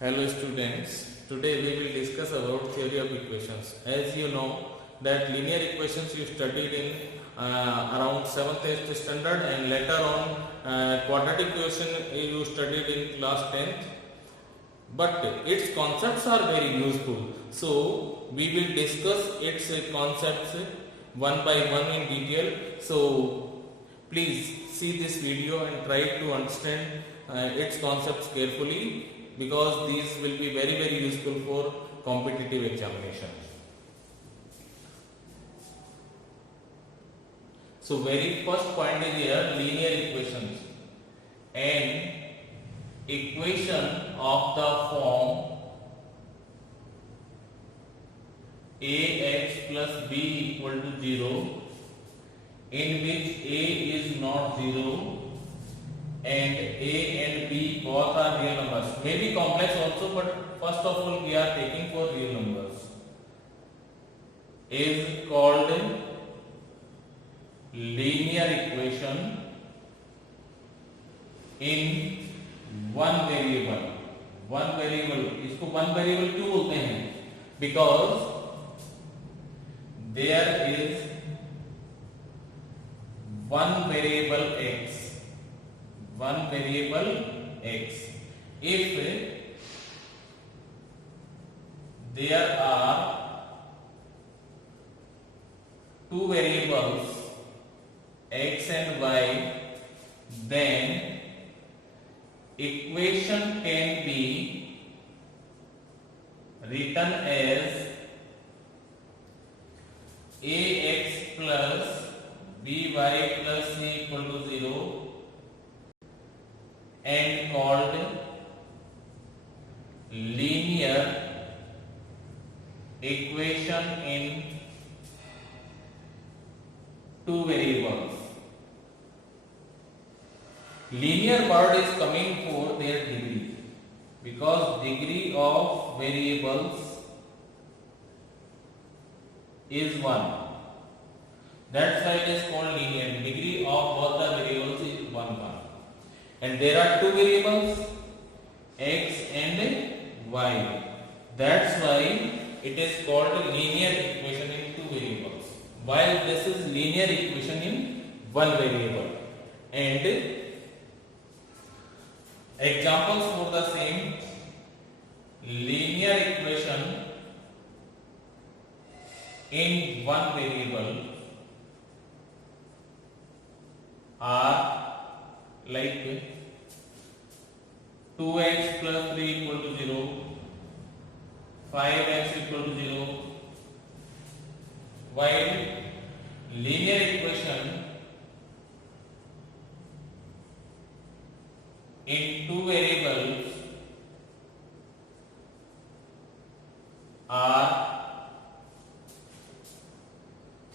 Hello students, today we will discuss about theory of equations. As you know that linear equations you studied in around 7th 8th standard, and later on quadratic equation you studied in class 10th, but its concepts are very useful. So we will discuss its concepts one by one in detail. So please see this video and try to understand its concepts carefully, because these will be very useful for competitive examination. So very first point is here linear equations. An equation of the form ax plus b equal to 0, in which a is not 0 and a and b both are real numbers. May be complex also, but first of all we are taking for real numbers, is called linear equation in one variable. One variable, इसको one variable क्यों बोलते हैं? Because there is one variable x. One variable x. If there are two variables x and y, then equation can be written as ax plus by plus c equal to 0 and called linear equation in two variables. Linear word is coming for their degree, because degree of variables is 1. That's why it is called linear. Degree of both the variables is 1. And there are two variables x and y. That's why it is called linear equation in two variables, while this is linear equation in one variable. And examples for the same linear equation in one variable are like 2x plus 3 equal to 0, 5x equal to 0, while linear equation in two variables are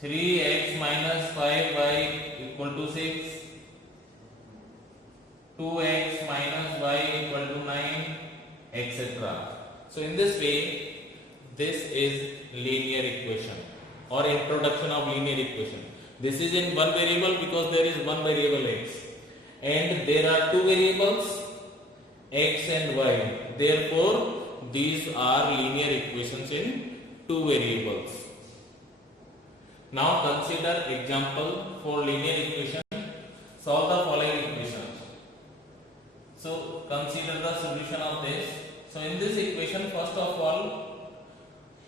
3x minus 5y equal to 6, 2x minus y equal to 9, etc. So in this way, this is linear equation or introduction of linear equation. This is in one variable because there is one variable x, and there are two variables x and y. Therefore, these are linear equations in two variables. Now consider example for linear equation. Solve the following equations. So consider the solution of this. So in this equation, first of all,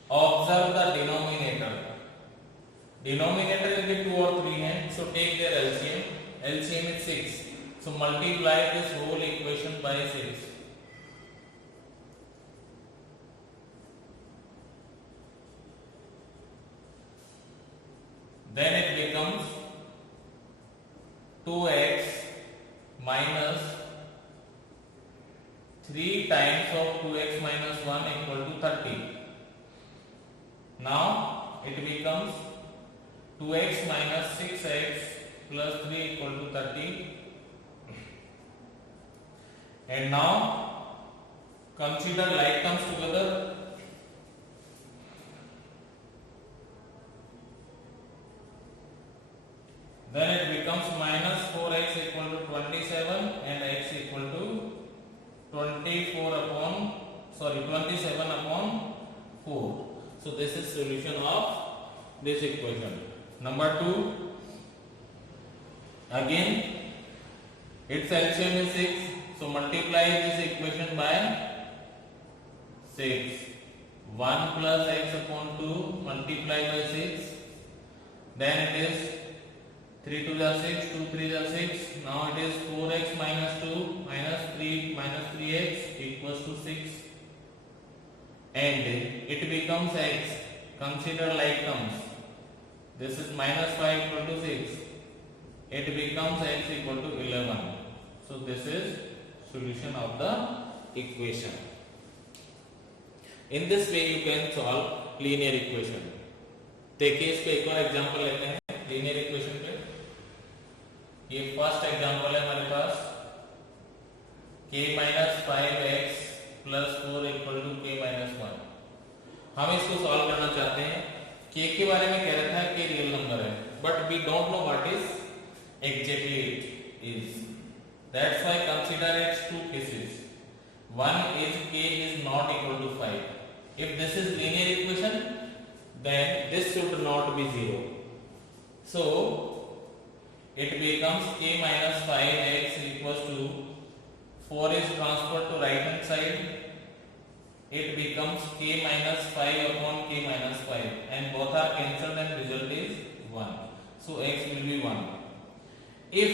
observe the denominator. Denominator will be 2 or 3 हैं, so take their LCM. LCM is 6. So multiply this whole equation by 6. Then it becomes 2x minus 3 times of 2x minus 1 equal to 30. Now it becomes 2x minus 6x plus 3 equal to 30. And now consider like terms together. Then it becomes minus 4x equal to 27 and x equal to 24 upon 27 upon 4. So this is solution of this equation. Number 2, again its LCM is 6, so multiply this equation by 6. 1 plus x upon 2 multiply by 6, then it is 3 2 are 6, 2 3 are 6. Now it is 4x minus 2 minus 3 minus 3x equals to 6, and it becomes x. Consider like terms. This is minus 5 equal to 6. It becomes x equal to 11. So this is solution of the equation. In this way you can solve linear equation. देखिए इस पे एक और example लेते हैं linear equation पे. ये first example है हमारे पास k minus 5x plus 4 equal to k minus 1. हम इसको सॉल्व करना चाहते हैं. k के बारे में कह रखा है k रियल नंबर है, but we don't know what is exactly it is. That's why consider its two cases. One is k is not equal to 5. If this is linear equation, then this should not be 0. So it becomes k minus 5x equals to 4 is transferred to right hand side. It becomes k minus 5 upon k minus 5, and both are cancelled and result is 1. So x will be 1. If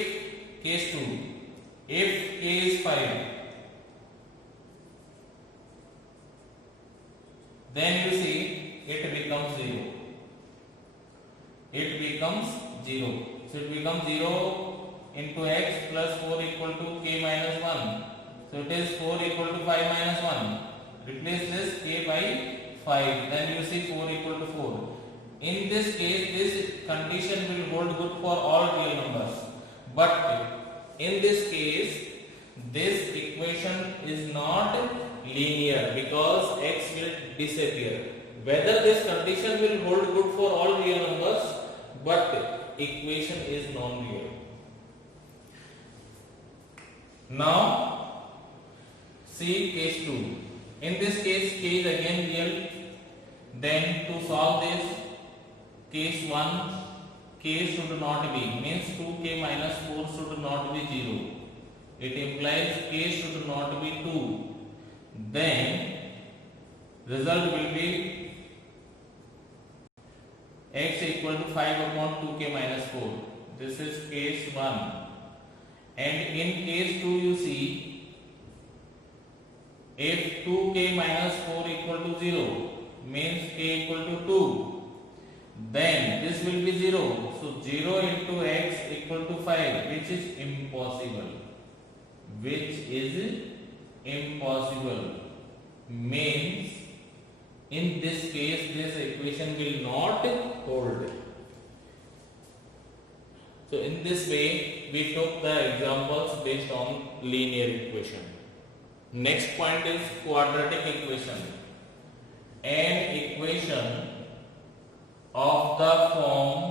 case 2, if k is 5, then you see it becomes 0. It becomes 0. So it becomes 0 into x plus 4 equal to k minus 1. So it is 4 equal to 5 minus 1. Replace this k by 5. Then you see 4 equal to 4. In this case, this condition will hold good for all real numbers. But in this case, this equation is not linear because x will disappear. Whether this condition will hold good for all real numbers, but equation is non-real. Now see case 2. In this case k is again real. Then to solve this case 1, k should not be, means 2k minus 4 should not be 0. It implies k should not be 2. Then result will be x equal to 5 upon 2k minus 4. This is case 1. And in case 2 you see, if 2k minus 4 equal to 0 means k equal to 2, then this will be 0. So 0 into x equal to 5, which is impossible. Which is impossible. Means in this case this equation will not hold. So in this way we took the examples based on linear equation. Next point is quadratic equation. An equation of the form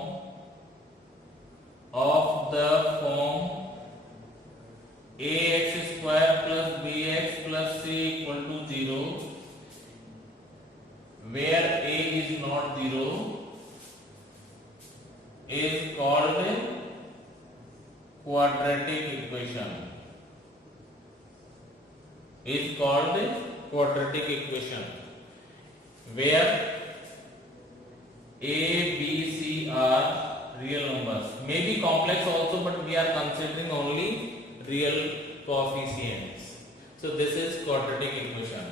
ax square plus bx plus c equal to 0, where a is not 0, is called quadratic equation. Is called quadratic equation, where a, b, c are real numbers. May be complex also, but we are considering only real coefficients. So this is quadratic equation.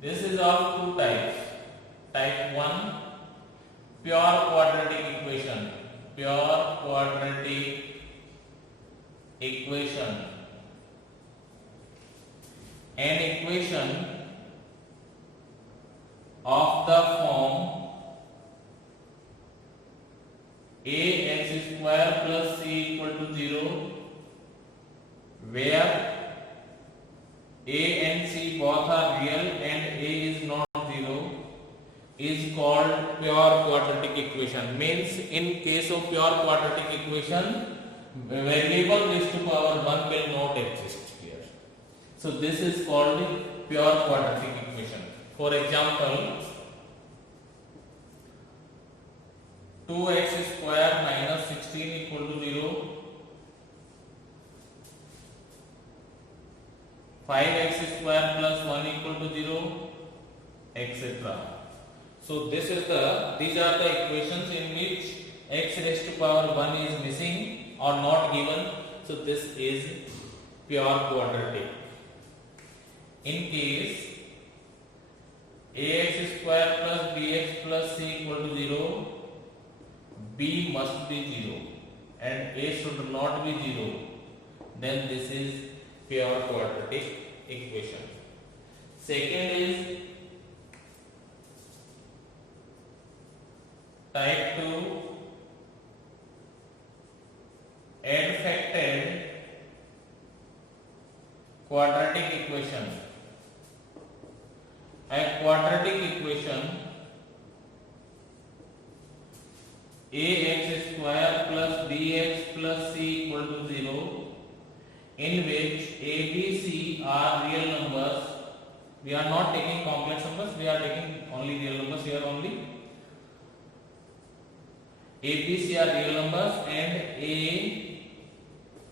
This is of two types. Type 1, pure quadratic equation. Pure quadratic equation. An equation of the form ax square plus c equal to 0, where a and c both are real and a is not 0, is called pure quadratic equation. Means in case of pure quadratic equation, variable raised to power 1 will not exist here. So this is called pure quadratic equation. For example, 2x square minus 16 equal to 0, 5x square plus 1 equal to 0, etc. So these are the equations in which x raised to power 1 is missing or not given. So this is pure quadratic. In case ax square plus bx plus c equal to 0, b must be 0 and a should not be 0, then this is pure quadratic equation. Second is type 2 adfacted quadratic equation. A quadratic equation ax square plus bx plus c equal to 0, in which a, b, c are real numbers. We are not taking complex numbers, we are taking only real numbers here only. A, B, C are real numbers and A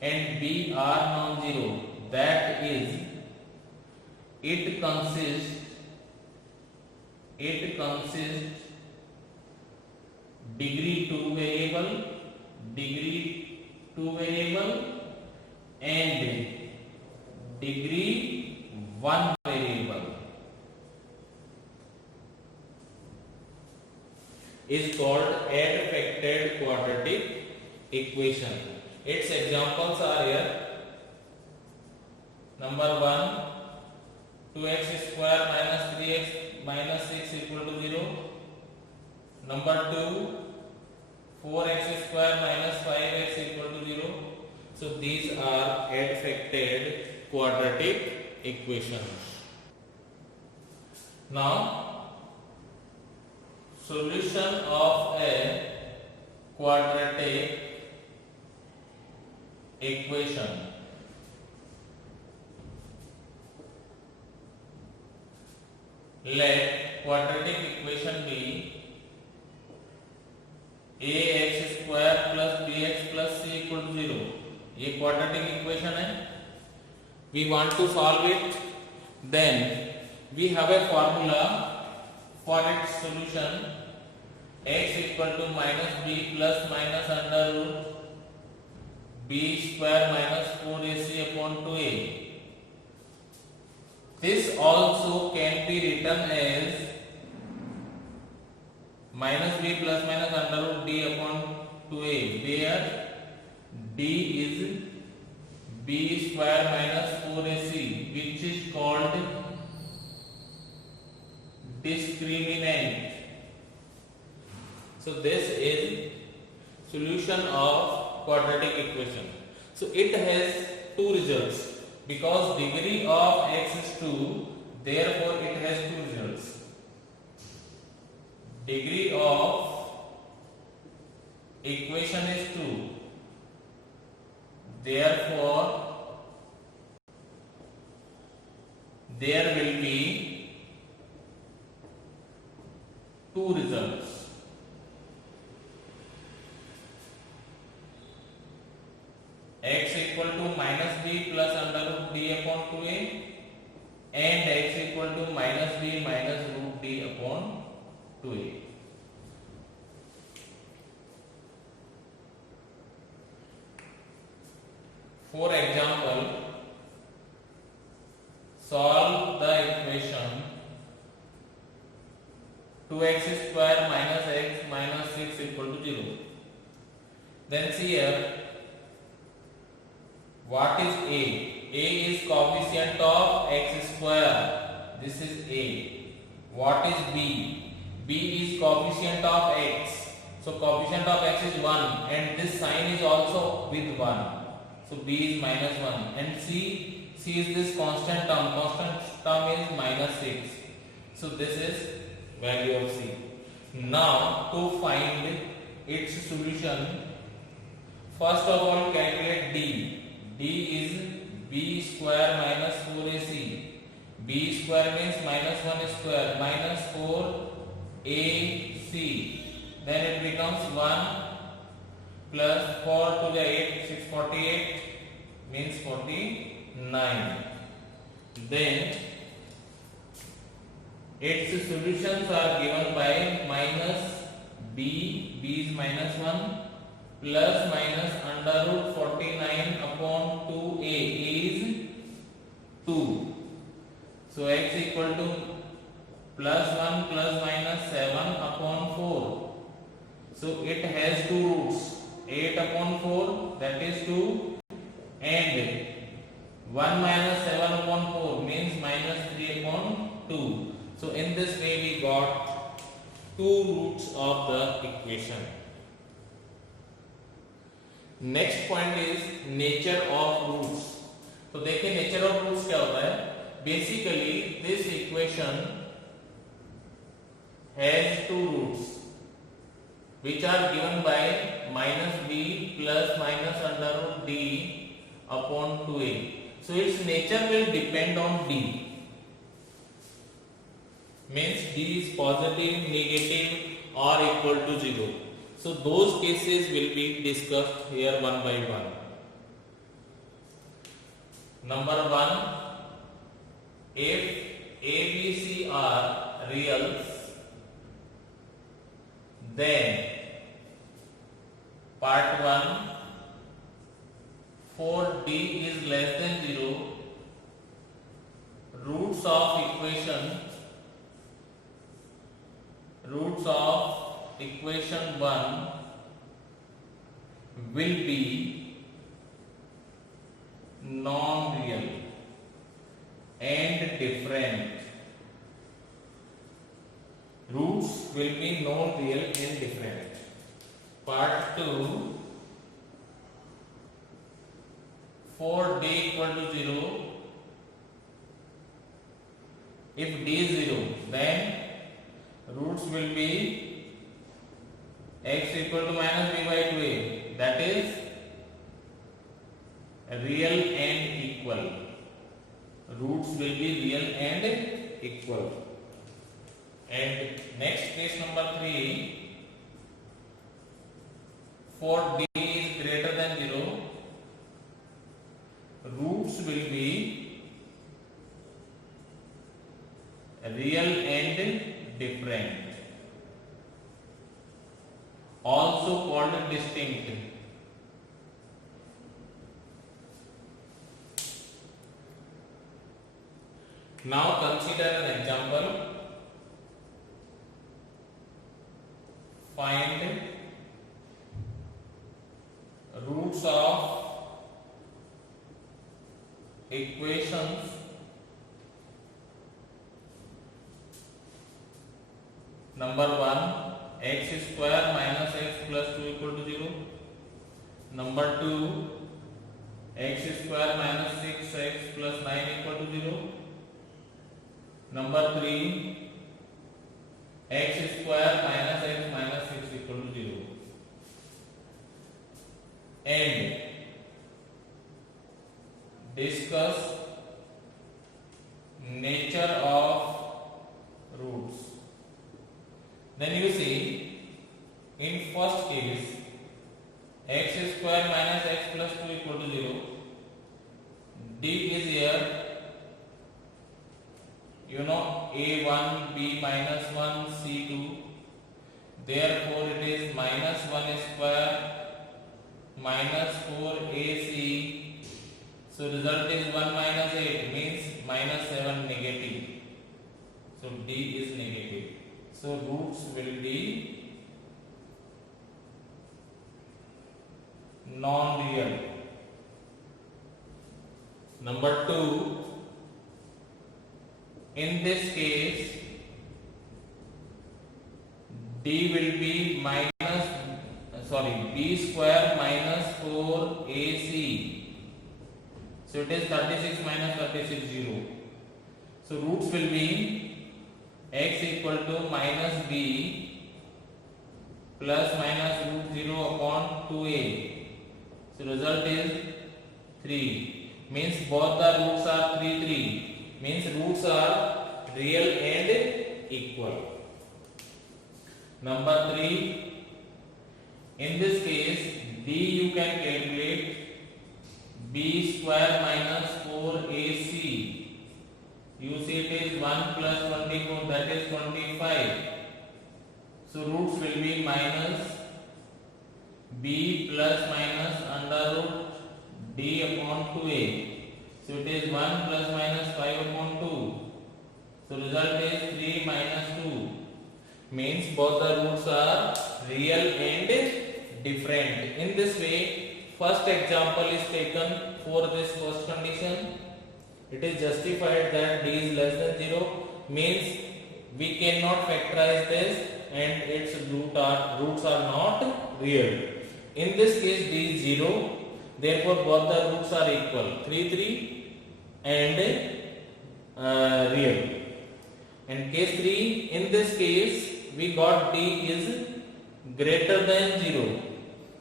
and B are non-zero. That is, it consists degree 2 variable and degree 1 variable is called adfacted quadratic equation. Its examples are here. Number 1, 2x square minus 3x minus 6 equal to 0. Number 2, 4x square minus 5x equal to 0. So these are adfacted quadratic equations. Now, solution of a quadratic equation. Let quadratic equation be ax square plus bx plus c equal to 0. ये quadratic equation है. We want to solve it. Then we have a formula for its solution. X equal to minus b plus minus under root b square minus 4ac upon 2a. This also can be written as minus b plus minus under root d upon 2a, where d is b square minus 4ac, which is called discriminant. So this is solution of quadratic equation. So it has two results. Because degree of x is 2, therefore it has two results. Degree of equation is 2, therefore there will be two results. X equal to minus b plus under root d upon 2a and x equal to minus b minus root d upon 2a. For example, solve the equation 2x square minus x minus 6 equal to 0. Then see here, what is A? A is coefficient of x square. This is A. What is B? B is coefficient of x. So coefficient of x is 1 and this sign is also with 1. So B is minus 1. And C is this constant term. Constant term is minus 6. So this is value of C. Now to find its solution, first of all calculate D. D is b b square minus 4ac. b square means minus 1 square minus 4ac. Then it becomes 1 plus 4 to the 8, 648 means 49. Then its solutions are given by minus b is minus 1 plus minus under root 49 upon 2a is 2. So x equal to plus 1 plus minus 7 upon 4. So it has two roots, 8 upon 4 that is 2 and 1 minus 7 upon 4 means minus 3 upon 2. So in this way we got two roots of the equation. Next point is nature of roots. तो देखिए nature of roots क्या होता है. Basically this equation has two roots which are given by minus b plus minus under root d upon 2a. So its nature will depend on d. Means d is positive, negative or equal to 0. So those cases will be discussed here one by one. Number 1, if a, b, c are reals, then part 1, 4d is less than 0, roots of equation 1 will be non-real and different. Roots will be non-real and different. Part 2, 4d equal to 0. If d is 0, then roots will be x equal to minus b by 2a, that is real and equal. Roots will be real and equal. And next case number 3, 4d is greater than 0, roots will be real and different, also called distinct. Now consider an example. Find roots of equations number 1, x square minus x plus 2 equal to 0. Number 2, x square minus 6x plus 9 equal to 0. Number 3, x square minus x minus 6 equal to 0. And discuss nature of roots. Then you see, in first case, x square minus x plus 2 equal to 0. D is here, you know, a1, b minus 1, c2. Therefore, it is minus 1 square minus 4ac. So result is 1 minus 8 means minus 7 negative. So D is negative. So roots will be non-real. Number 2, in this case D will be b square minus 4ac. So it is 36 minus 36 0. So roots will be x equal to minus b plus minus root 0 upon 2a. So result is 3. means both the roots are 3 3, means roots are real and equal. Number 3, in this case d you can calculate b square minus 4ac. You see it is 1 plus 24, that is 25. So roots will be minus b plus minus under root d upon 2a. So it is 1 plus minus 5 upon 2. So result is 3 minus 2. Means both the roots are real and different. In this way, first example is taken for this first condition. It is justified that d is less than 0, means we cannot factorize this and its roots are not real. In this case d is 0, therefore both the roots are equal, 3 3 and real. And case 3, in this case we got d is greater than 0.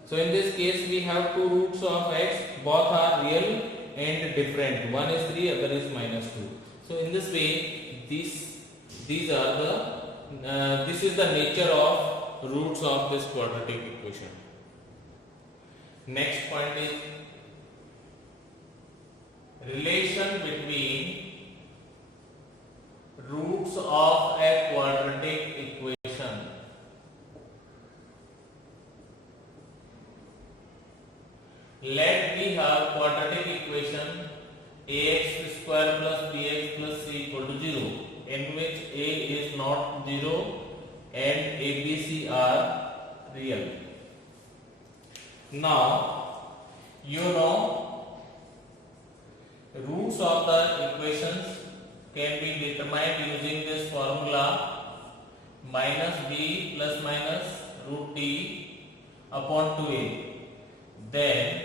So in this case we have two roots of x, both are real and different. One is 3, other is minus 2. So in this way, this is the nature of roots of this quadratic equation. Next point is relation between roots of a quadratic equation. Let we have quadratic equation ax square plus bx plus c equal to 0, in which a is not 0 and a, b, c are real. Now you know roots of the equations can be determined using this formula minus b plus minus root d upon 2a. Then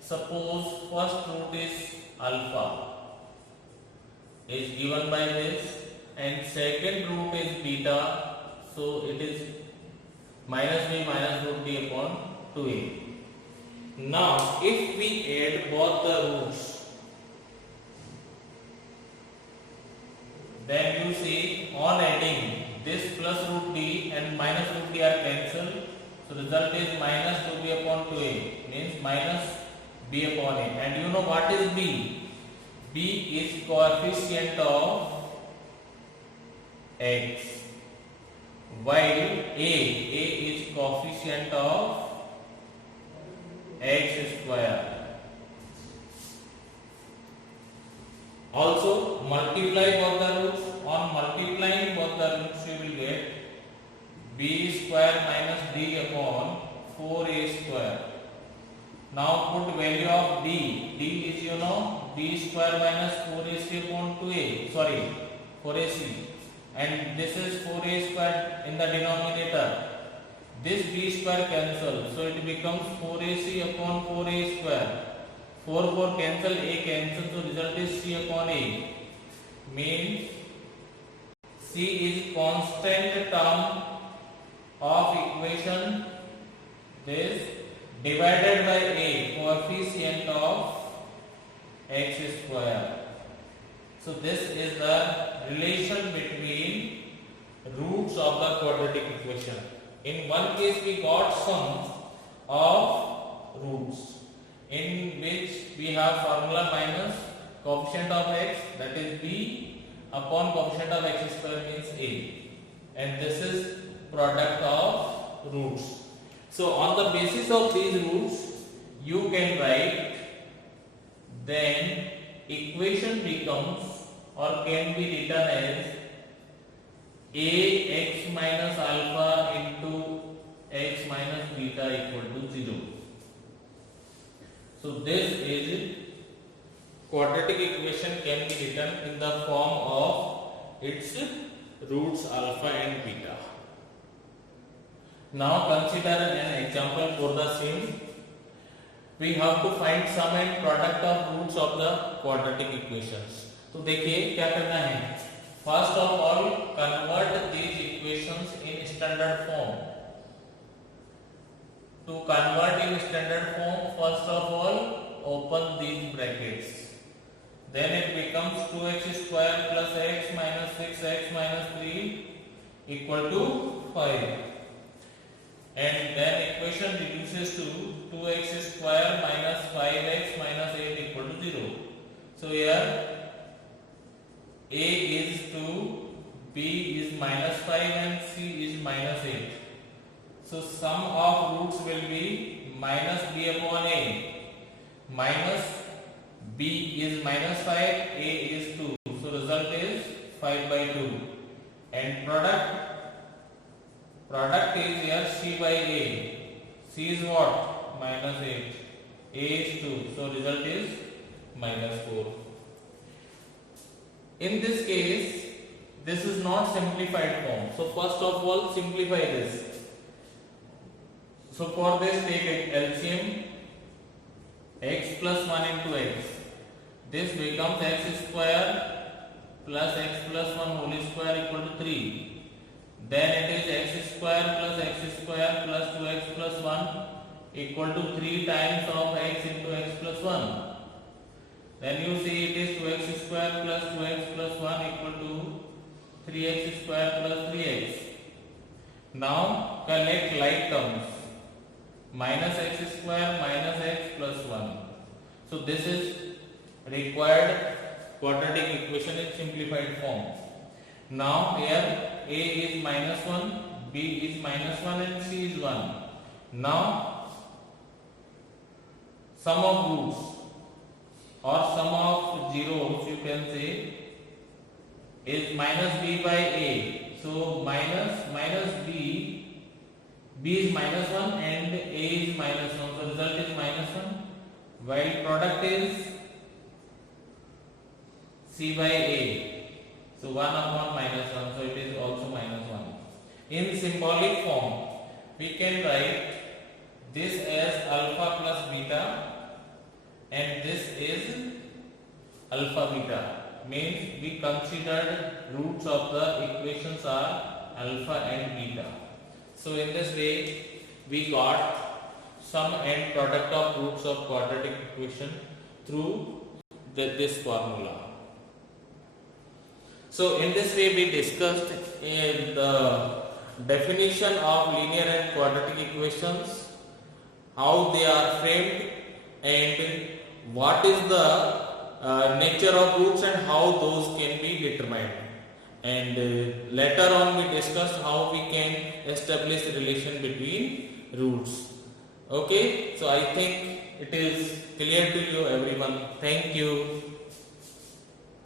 suppose first root is alpha is given by this and second root is beta, so it is minus b minus root d upon 2a. Now if we add both the roots, then you see on adding this plus root d and minus root d are cancelled, so result is minus 2b upon 2a, means minus b upon a. And you know what is b? B is coefficient of x, while a is coefficient of x square. Also multiply both the roots. On multiplying both the roots you will get b square minus d upon 4a square. Now put value of d. D is you know b square minus 4ac upon 2a, 4ac, and this is 4a square in the denominator. This b square cancels, so it becomes 4ac upon 4a square. 4 cancel, a cancel, so result is c upon a. Means c is constant term of equation this divided by a, coefficient of x square. So this is the relation between roots of the quadratic equation. In one case we got sum of roots, in which we have formula minus coefficient of x, that is b, upon coefficient of x square means a, and this is product of roots. So on the basis of these roots you can write, then equation becomes or can be written as ax minus alpha into x minus beta equal to 0. So this is quadratic equation can be written in the form of its roots alpha and beta. Now consider an example for the same. We have to find sum and product of roots of the quadratic equations. तो देखिए क्या करना है. First of all, convert these equations in standard form. To convert in standard form, first of all, open these brackets. then it becomes 2x square plus x minus 6x minus 3 equal to 5. And then equation reduces to 2x square minus 5x minus 8 equal to 0. So here a is 2, b is minus 5 and c is minus 8. So sum of roots will be minus b upon a. Minus b is minus 5, a is 2. So result is 5 by 2. And product is here c by a. C is what? Minus 8. A is 2. So result is minus 4. In this case, this is not simplified form. So first of all, simplify this. So for this, take LCM. X plus 1 into x. This becomes x square plus x plus 1 whole square equal to 3. Then it is x square plus 2x plus 1 equal to 3 times of x into x plus 1. Then you see it is 2x square plus 2x plus 1 equal to 3x square plus 3x. Now collect like terms. Minus x square minus x plus 1. So this is required quadratic equation in simplified form. Now here a is minus 1, b is minus 1 and c is 1. Now sum of roots or sum of zeros you can say is minus b by a. So minus b is minus 1 and a is minus 1. So result is minus 1. While product is c by a. So 1 upon minus 1. So it is also minus 1. In symbolic form, we can write this as alpha plus beta and this is alpha beta. Means we considered roots of the equations are alpha and beta. So in this way we got sum and product of roots of quadratic equation through this formula. So in this way we discussed the definition of linear and quadratic equations, how they are framed and what is the nature of roots and how those can be determined. And later on we discussed how we can establish the relation between roots. Okay, so I think it is clear to you everyone. Thank you.